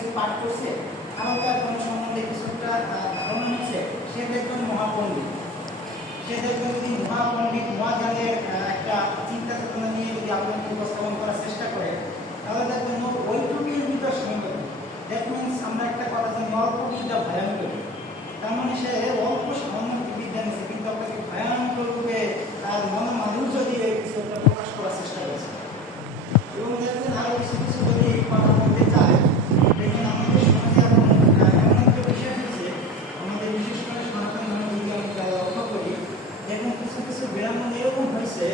কিছু পাঠ করছে, হালকা কোনো সম্বন্ধে কিছু একটা ধারণা হচ্ছে, সে দেখবেন মহাপণ্ডিত। সে দেখবেন যদি মহাপণ্ডিত মহাজ্ঞানের একটা চিন্তা চেতনা নিয়ে যদি আপনাকে উপস্থাপন করার চেষ্টা করে, তাহলে দেখবেন ওইটুকুর ভিতর সীমিত। দ্যাট মিনস আমরা একটা কথা জানি, অল্প বিদ্যা ভয়ঙ্কর। তার মানে সে অল্প সামান্য বিদ্যা নিচ্ছে, কিন্তু আপনাকে ভয়ঙ্কর রূপে তার মনের মাধুর্য দিয়ে কিছু একটা প্রকাশ করার চেষ্টা করেছে। এবং দেখবেন আরো কিছু কিছু যদি কথা বলতে চায়, দেখবেন আমাদের সমাজে এখন এমন একটা বিষয় হচ্ছে, আমাদের বিশেষ করে সনাতন ধর্মকে আমরা লক্ষ্য করি, দেখবেন কিছু কিছু ব্রাহ্মণ এরকম হয়েছে,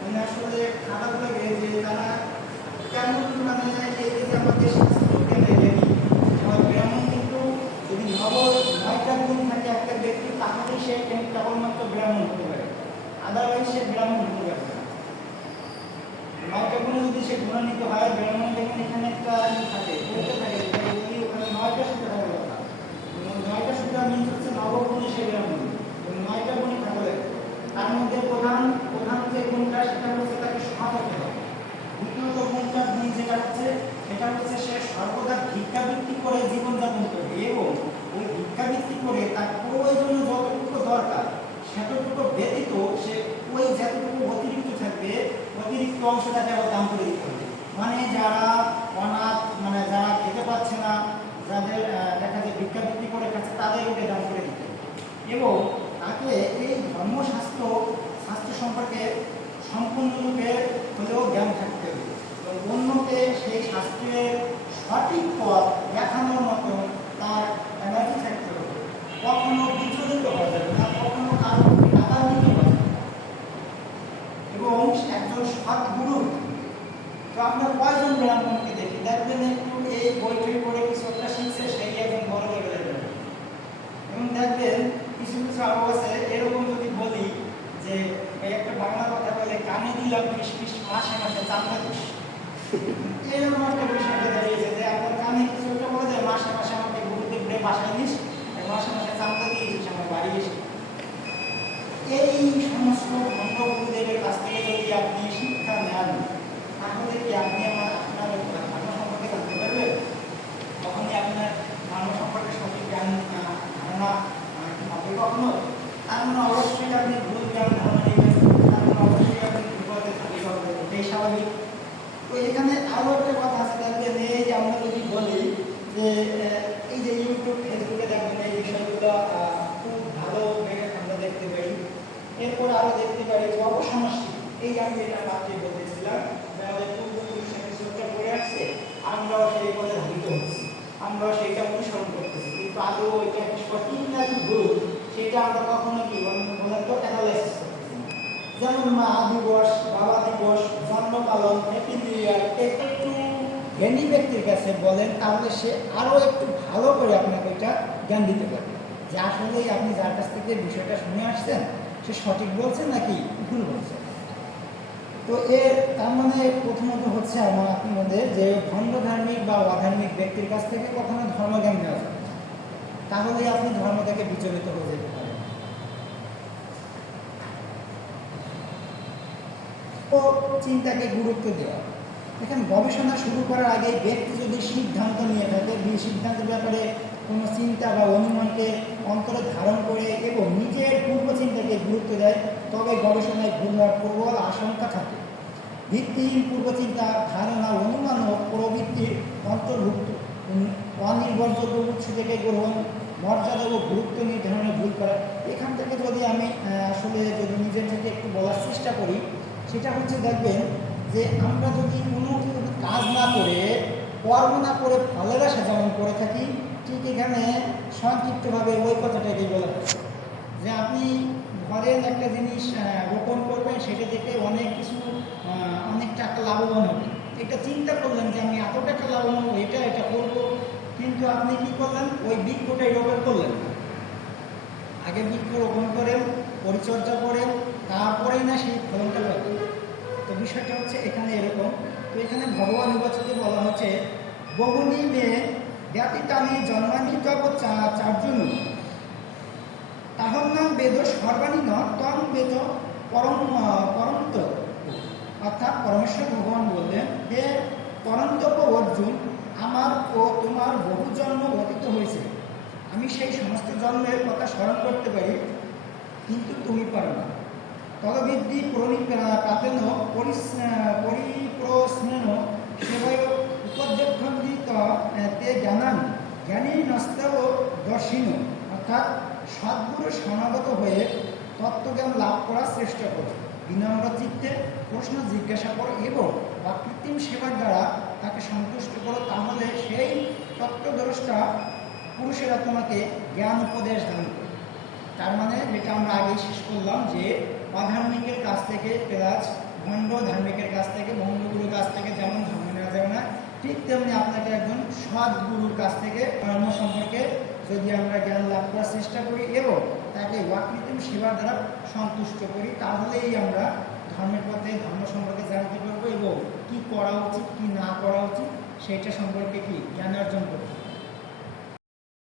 মানে আসলে খারাপ লাগে যে তারা কেমন মানে এই যে আমাদের শাস্ত্রকে দেখে ব্রাহ্মণ কিন্তু যদি নয়টা গুণ থাকে একটা ব্যক্তি, তাহলে সে কেবলমাত্র ব্রাহ্মণ হতে পারে, আদারওয়াইজ সে ব্রাহ্মণ হতে পারে না। নয়টা গুণে যদি সে গুণান্বিত হয়, ব্রাহ্মণ দেখেন এখানে একটা থাকে বলতে থাকে যদি ওখানে নয়টা সূত্র থাকার কথা, নয়টা সূত্র মিনস হচ্ছে নবগুণে সে ব্রাহ্মণ, নয়টা গুণে থাকলে তার মধ্যে প্রধান যে গুণটা সেটা হচ্ছে তাকে সৎ হতে হবে। দ্বিতীয়ত গুণটা যেটা হচ্ছে সেটা হচ্ছে সে সর্বদা ভিক্ষাবৃত্তি করে জীবনযাপন করবে, এবং ওই ভিক্ষাবৃত্তি করে তার প্রয়োজনীয় যতটুকু দরকার সেতটুকু ব্যতীত সে ওই যতটুকু অতিরিক্ত থাকবে অতিরিক্ত অংশটাকে আবার দান করে দিতে হবে। মানে যারা অনাথ, মানে যারা খেতে পাচ্ছে না, যাদের দেখা যায় ভিক্ষাবৃত্তি করে খাচ্ছে, তাদের ওকে দান করে দিতে হবে। এবং তাকে এই ধর্মশাস্ত্র সম্পর্কে সম্পূর্ণরূপে হলেও জ্ঞান থাকতে হবে, এবং অন্যকে সেই শাস্ত্রের সঠিক পথ দেখানোর মতো তার এনার্জি থাকতে হবে। কখনো বিচলিত হওয়া যাবে না, কখনো কারো টাকা নিতে হবে, এবং একজন সৎ গুরু। তো আমরা কয়জন ব্রাহ্মণকে দেখি, দেখবেন একটু এই বইটি পড়ে কিছু একটা শিখছে, সেই একজন বড় লেভেলের ব্রাহ্মণ। এবং দেখবেন কিছু কিছু আরো আছে এরকম, যদি বলি যে একটা বাংলা কথা বলে, কানে দিলাম ফিস ফিস, মাসে মাসে চান্দা দিস, এরকম একটা বিষয় দাঁড়িয়েছে যে আপনার কানে কিছু একটা বলে যায়, মাসে মাসে আমাকে গুরুদেব রে বাসায় নিস, মাসে মাসে চান্দা দিয়েছিস আমার বাড়ি এসে। এই সমস্ত ভণ্ড গুরুদেবের কাছ থেকে যদি আপনি শিক্ষা নেন, তাহলে কি আপনি আপনার ধর্ম সম্পর্কে জানতে পারবেন? তখনই আপনার ধর্ম সম্পর্কে সঠিক জ্ঞান ধারণা হবে কখনো। তার মানে অবশ্যই আপনি ভুল জ্ঞান ধারণা নেবেন, তার মানে অবশ্যই আপনি বিপদে থাকি করবেন, এটাই স্বাভাবিক। তো এখানে আরো একটা কথা আছে, দেখবেন এই যে আমরা যদি বলি যে এই যে ইউটিউব ফেসবুকে দেখবেন এই বিষয়গুলো খুব ভালো আমরা দেখতে পাই। এরপর আরো দেখতে পারি যে অবসমষ্টি, এই আমি এটা মাত্র বলতেছিলাম যে আমাদের পূর্বপুরুষের কিছুটা পড়ে আসছে, আমরাও সেই পথে ধাবিত হচ্ছি, আমরাও সেইটা অনুসরণ করতেছি, কিন্তু আদৌ ওইটা সঠিক নাকি ভুল সেটা আমরা কখনো কি বলেন তো অ্যানালাইসিস করতেছি না। যেমন মা দিবস, বাবা দিবস, জন্ম পালন, হ্যাপি নিউ ইয়ার, একটু জ্ঞানী ব্যক্তির কাছে বলেন, তাহলে সে আরও একটু ভালো করে আপনাকে এটা জ্ঞান দিতে পারবে যে আসলে আপনি যার কাছ থেকে বিষয়টা শুনে আসছেন সে সঠিক বলছেন নাকি ভুল বলছেন। তো এর তার মানে প্রথমত হচ্ছে আপনাদের যে ভণ্ড ধার্মিক বা অধার্মিক ব্যক্তির কাছ থেকে কখনো ধর্মজ্ঞান নেওয়া যাবে, তাহলে আপনি ধর্ম থেকে বিচলিত হয়ে যেতে পারেন। ও চিন্তাকে গুরুত্ব দেওয়া, এখন গবেষণা শুরু করার আগে ব্যক্তি যদি সিদ্ধান্ত নিয়ে থাকে, সিদ্ধান্তের ব্যাপারে কোনো চিন্তা বা অনুমানকে অন্তরে ধারণ করে এবং নিজের পূর্ব চিন্তাকে গুরুত্ব দেয়, তবে গবেষণায় ভুল হওয়ার প্রবল আশঙ্কা থাকে। ভিত্তিহীন পূর্বচিন্তা, ধারণা, অনুমান ও প্রবৃত্তির অন্তর্ভুক্ত অনির্ভরযোগ্য উৎস থেকে গ্রহণ, মর্যাদা ও গুরুত্ব নির্ধারণে ভুল করা। এখান থেকে যদি আমি আসলে যদি নিজের থেকে একটু বলার চেষ্টা করি, সেটা হচ্ছে দেখবেন যে আমরা যদি কোনো কাজ না করে, কর্ম না করে ফলের আশা যেমন করে থাকি, ঠিক এখানে সংক্ষিপ্তভাবে ওই কথাটাকে বলা হচ্ছে যে আপনি ঘরের একটা জিনিস রোপণ করবেন, সেটা থেকে অনেক কিছু অনেক টাকা লাভবান হবে, এটা চিন্তা করলেন যে আমি এত টাকা লাভবান হবো, এটা করবো, কিন্তু আপনি কি করলেন, ওই বৃক্ষটাই রোপণ করলেন না। আগে বৃক্ষ রোপণ করেন, পরিচর্যা করেন, তারপরেই না সেই ফলনটা পাবেন। তো বিষয়টা হচ্ছে এখানে এরকম। তো এখানে ভগবান নির্বাচকে বলা হচ্ছে বহুনি মেয়ে জ্ঞাতিতানি জন্মানি তব চার্জুন তাহর নাম বেদ সর্বাণী ন তম বেদ পরন্ত। অর্থাৎ পরমেশ্বর ভগবান বললেন, হে পরন্তপ অর্জুন, আমার ও তোমার আমি সেই সমস্ত জন্মের কথা স্মরণ করতে পারি, কিন্তু তুমি পারো না। তদবিদ্যি প্রাপেন পরিপ্রশ্নেন সেবয় উপদ্রক্ষন্দিত তে জ্ঞানান জ্ঞানী নস্তব দর্শিন, অর্থাৎ সদ্গুরু শরণাগত হয়ে তত্ত্বজ্ঞান লাভ করার চেষ্টা করো, বিনম্র চিত্তে প্রশ্ন জিজ্ঞাসা করো এবং অকৃত্রিম সেবার দ্বারা তাকে সন্তুষ্ট করো, তাহলে সেই তত্ত্বদ্রষ্টা পুরুষেরা তোমাকে জ্ঞান উপদেশ দান করে। তার মানে যেটা আমরা আগেই শেষ করলাম যে অধার্মিকের কাছ থেকে প্লাস ভণ্ড ধার্মিকের কাছ থেকে, ভণ্ডগুরুর কাছ থেকে যেমন ধর্ম নেওয়া যাবে না, ঠিক তেমনি আপনাকে একজন সৎ গুরুর কাছ থেকে ধর্ম সম্পর্কে যদি আমরা জ্ঞান লাভ করার চেষ্টা করি এবং তাকে অকৃত্রিম সেবার দ্বারা সন্তুষ্ট করি, তাহলেই আমরা ধর্মের পথে ধর্ম সম্পর্কে জানতে পারবো এবং কি করা উচিত কি না করা উচিত সেটা সম্পর্কে কি জ্ঞান